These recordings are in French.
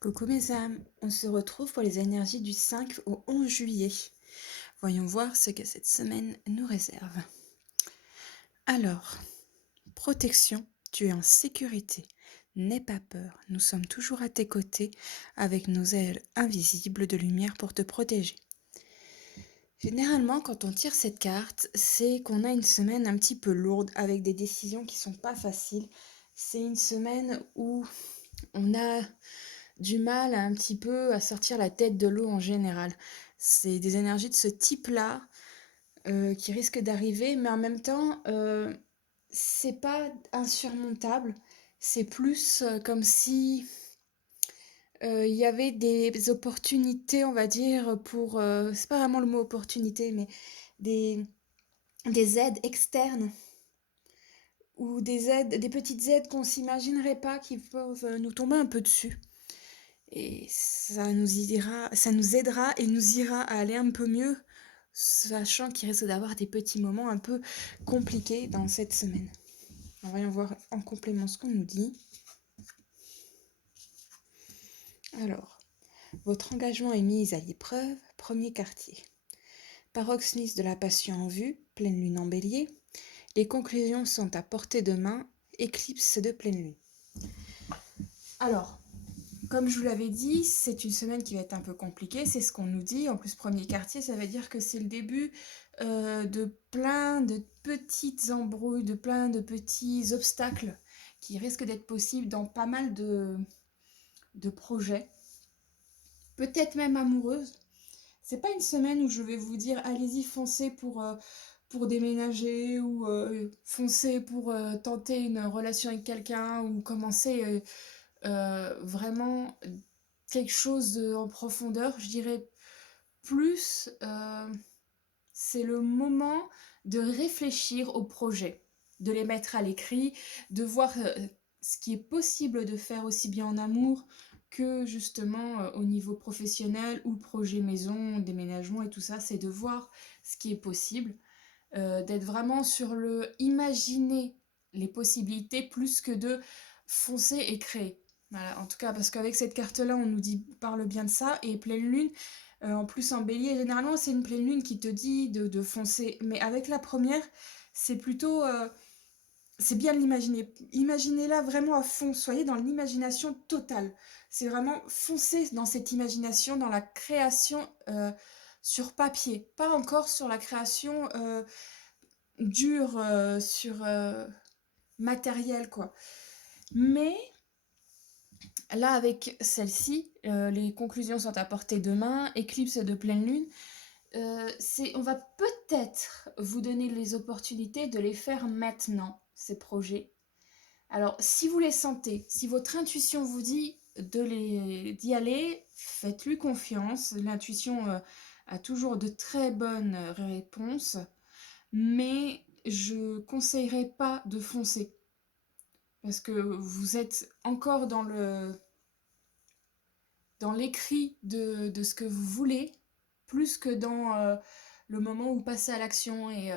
Coucou mes âmes, on se retrouve pour les énergies du 5 au 11 juillet. Voyons voir ce que cette semaine nous réserve. Alors, protection, tu es en sécurité. N'aie pas peur, nous sommes toujours à tes côtés avec nos ailes invisibles de lumière pour te protéger. Généralement, quand on tire cette carte, c'est qu'on a une semaine un petit peu lourde avec des décisions qui sont pas faciles. C'est une semaine où on a du mal un petit peu à sortir la tête de l'eau en général. C'est des énergies de ce type-là, qui risquent d'arriver, mais en même temps, c'est pas insurmontable. C'est plus, comme si, il y avait des opportunités, on va dire, pour, c'est pas vraiment le mot opportunité, mais des des aides externes ou des petites aides qu'on s'imaginerait pas qui peuvent, nous tomber un peu dessus. Et ça nous aidera et nous ira à aller un peu mieux, sachant qu'il risque d'avoir des petits moments un peu compliqués dans cette semaine. Alors voyons voir en complément ce qu'on nous dit. Alors, votre engagement est mis à l'épreuve, premier quartier. Paroxysme de la passion en vue, pleine lune en bélier. Les conclusions sont à portée de main, éclipse de pleine lune. Alors, comme je vous l'avais dit, c'est une semaine qui va être un peu compliquée, c'est ce qu'on nous dit. En plus, premier quartier, ça veut dire que c'est le début de plein de petites embrouilles, de plein de petits obstacles qui risquent d'être possibles dans pas mal de projets, peut-être même amoureuses. C'est pas une semaine où je vais vous dire allez-y, foncez pour déménager ou foncez pour tenter une relation avec quelqu'un ou commencer vraiment quelque chose en profondeur. Je dirais plus, c'est le moment de réfléchir aux projets, de les mettre à l'écrit, de voir ce qui est possible de faire aussi bien en amour que justement au niveau professionnel ou projet maison, déménagement et tout ça, c'est de voir ce qui est possible, d'être vraiment sur le imaginer les possibilités plus que de foncer et créer. Voilà, en tout cas, parce qu'avec cette carte-là, on nous dit parle bien de ça, et pleine lune, en plus en bélier, généralement c'est une pleine lune qui te dit de foncer, mais avec la première, c'est plutôt, c'est bien de l'imaginer. Imaginez-la vraiment à fond, soyez dans l'imagination totale. C'est vraiment foncer dans cette imagination, dans la création sur papier, pas encore sur la création dure, sur matériel, quoi. Mais là, avec celle-ci, les conclusions sont à portée de main, éclipse de pleine lune. On va peut-être vous donner les opportunités de les faire maintenant, ces projets. Alors, si vous les sentez, si votre intuition vous dit d'y aller, faites-lui confiance. L'intuition a toujours de très bonnes réponses, mais je conseillerais pas de foncer parce que vous êtes encore dans l'écrit de ce que vous voulez, plus que dans le moment où vous passez à l'action. Et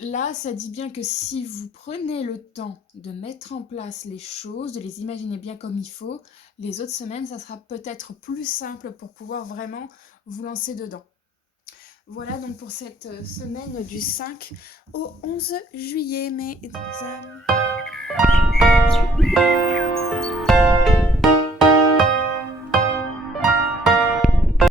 là, ça dit bien que si vous prenez le temps de mettre en place les choses, de les imaginer bien comme il faut, les autres semaines, ça sera peut-être plus simple pour pouvoir vraiment vous lancer dedans. Voilà donc pour cette semaine du 5 au 11 juillet, mes âmes.